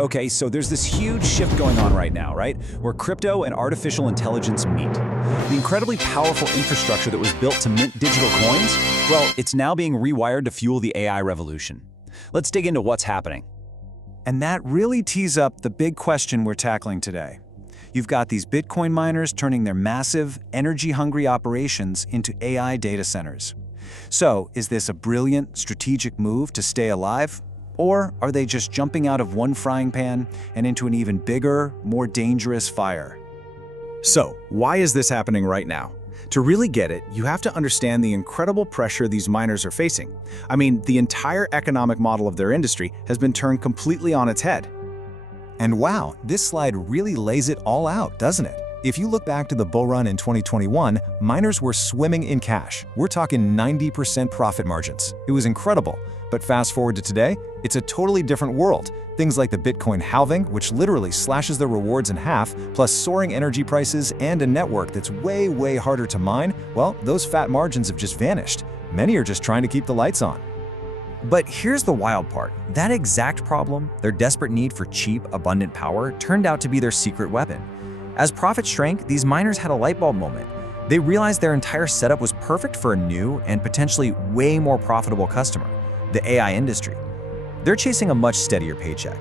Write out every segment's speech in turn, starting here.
Okay, so there's this huge shift going on right now, right? Where crypto and artificial intelligence meet. The incredibly powerful infrastructure that was built to mint digital coins, well, it's now being rewired to fuel the AI revolution. Let's dig into what's happening. And that really tees up the big question we're tackling today. You've got these Bitcoin miners turning their massive, energy-hungry operations into AI data centers. So, is this a brilliant, strategic move to stay alive? Or are they just jumping out of one frying pan and into an even bigger, more dangerous fire? So, why is this happening right now? To really get it, you have to understand the incredible pressure these miners are facing. I mean, the entire economic model of their industry has been turned completely on its head. And wow, this slide really lays it all out, doesn't it? If you look back to the bull run in 2021, miners were swimming in cash. We're talking 90% profit margins. It was incredible. But fast forward to today, it's a totally different world. Things like the Bitcoin halving, which literally slashes their rewards in half, plus soaring energy prices and a network that's way harder to mine, well, those fat margins have just vanished. Many are just trying to keep the lights on. But here's the wild part. That exact problem, their desperate need for cheap, abundant power, turned out to be their secret weapon. As profits shrank, these miners had a light bulb moment. They realized their entire setup was perfect for a new and potentially way more profitable customer, the AI industry. They're chasing a much steadier paycheck.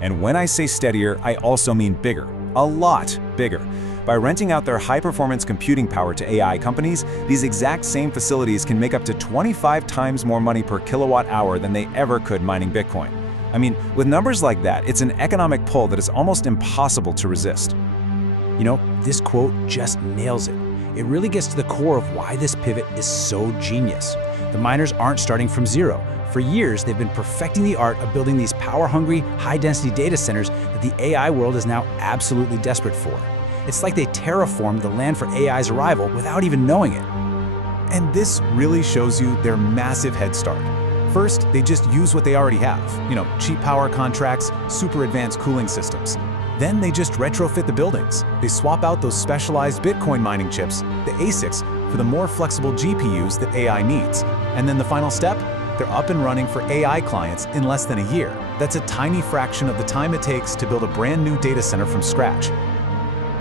And when I say steadier, I also mean bigger. A lot bigger. By renting out their high-performance computing power to AI companies, these exact same facilities can make up to 25 times more money per kilowatt hour than they ever could mining Bitcoin. I mean, with numbers like that, it's an economic pull that is almost impossible to resist. You know, this quote just nails it. It really gets to the core of why this pivot is so genius. The miners aren't starting from zero. For years, they've been perfecting the art of building these power-hungry, high-density data centers that the AI world is now absolutely desperate for. It's like they terraformed the land for AI's arrival without even knowing it. And this really shows you their massive head start. First, they just use what they already have. You know, cheap power contracts, super advanced cooling systems. Then they just retrofit the buildings. They swap out those specialized Bitcoin mining chips, the ASICs, for the more flexible GPUs that AI needs. And then the final step? They're up and running for AI clients in less than a year. That's a tiny fraction of the time it takes to build a brand new data center from scratch.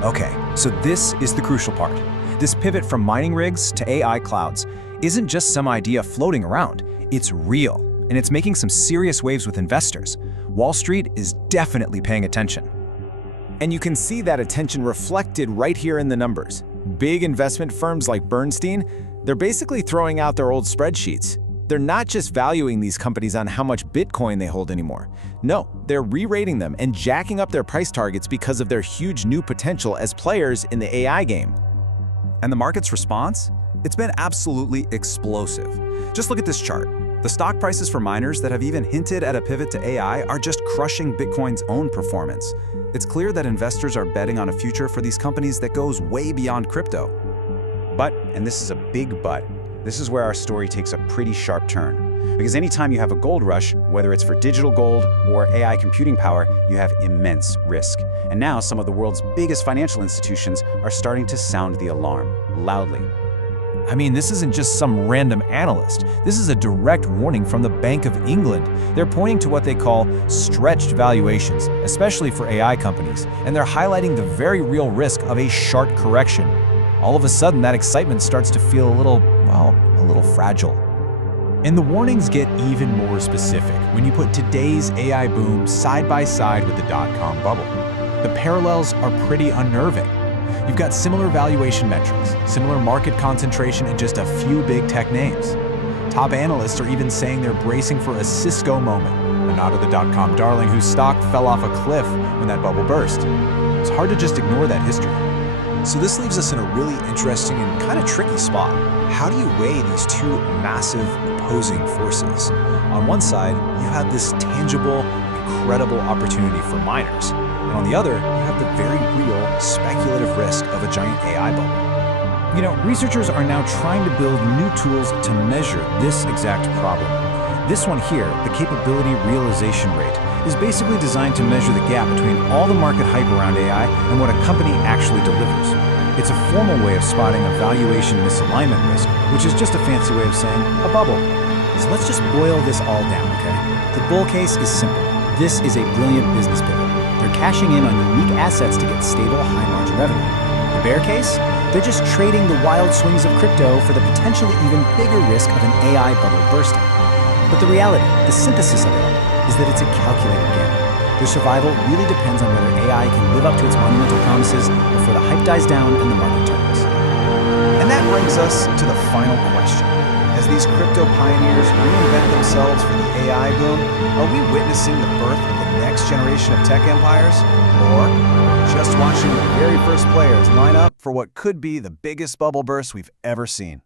Okay, so this is the crucial part. This pivot from mining rigs to AI clouds isn't just some idea floating around. It's real, and it's making some serious waves with investors. Wall Street is definitely paying attention. And you can see that attention reflected right here in the numbers. Big investment firms like Bernstein, they're basically throwing out their old spreadsheets. They're not just valuing these companies on how much Bitcoin they hold anymore. No, they're re-rating them and jacking up their price targets because of their huge new potential as players in the AI game. And the market's response? It's been absolutely explosive. Just look at this chart. The stock prices for miners that have even hinted at a pivot to AI are just crushing Bitcoin's own performance. It's clear that investors are betting on a future for these companies that goes way beyond crypto. But, and this is a big but, this is where our story takes a pretty sharp turn. Because anytime you have a gold rush, whether it's for digital gold or AI computing power, you have immense risk. And now some of the world's biggest financial institutions are starting to sound the alarm, loudly. I mean, this isn't just some random analyst. This is a direct warning from the Bank of England. They're pointing to what they call stretched valuations, especially for AI companies, and they're highlighting the very real risk of a sharp correction. All of a sudden, that excitement starts to feel a little fragile. And the warnings get even more specific when you put today's AI boom side by side with the dot-com bubble. The parallels are pretty unnerving. You've got similar valuation metrics, similar market concentration, and just a few big tech names. Top analysts are even saying they're bracing for a Cisco moment, a nod to the dot-com darling whose stock fell off a cliff when that bubble burst. It's hard to just ignore that history. So this leaves us in a really interesting and kind of tricky spot. How do you weigh these two massive opposing forces? On one side, you have this tangible, incredible opportunity for miners. And on the other, you have the very real, speculative risk of a giant AI bubble. You know, researchers are now trying to build new tools to measure this exact problem. This one here, the capability realization rate, is basically designed to measure the gap between all the market hype around AI and what a company actually delivers. It's a formal way of spotting a valuation misalignment risk, which is just a fancy way of saying a bubble. So let's just boil this all down, okay? The bull case is simple. This is a brilliant business pivot. They're cashing in on unique assets to get stable, high-margin revenue. The bear case? They're just trading the wild swings of crypto for the potentially even bigger risk of an AI bubble bursting. But the reality, the synthesis of it all, is that it's a calculated gamble. Their survival really depends on whether AI can live up to its monumental promises before the hype dies down and the market turns. And that brings us to the final question. As these crypto pioneers reinvent themselves for the AI boom, are we witnessing the birth of the next generation of tech empires? Or just watching the very first players line up for what could be the biggest bubble burst we've ever seen?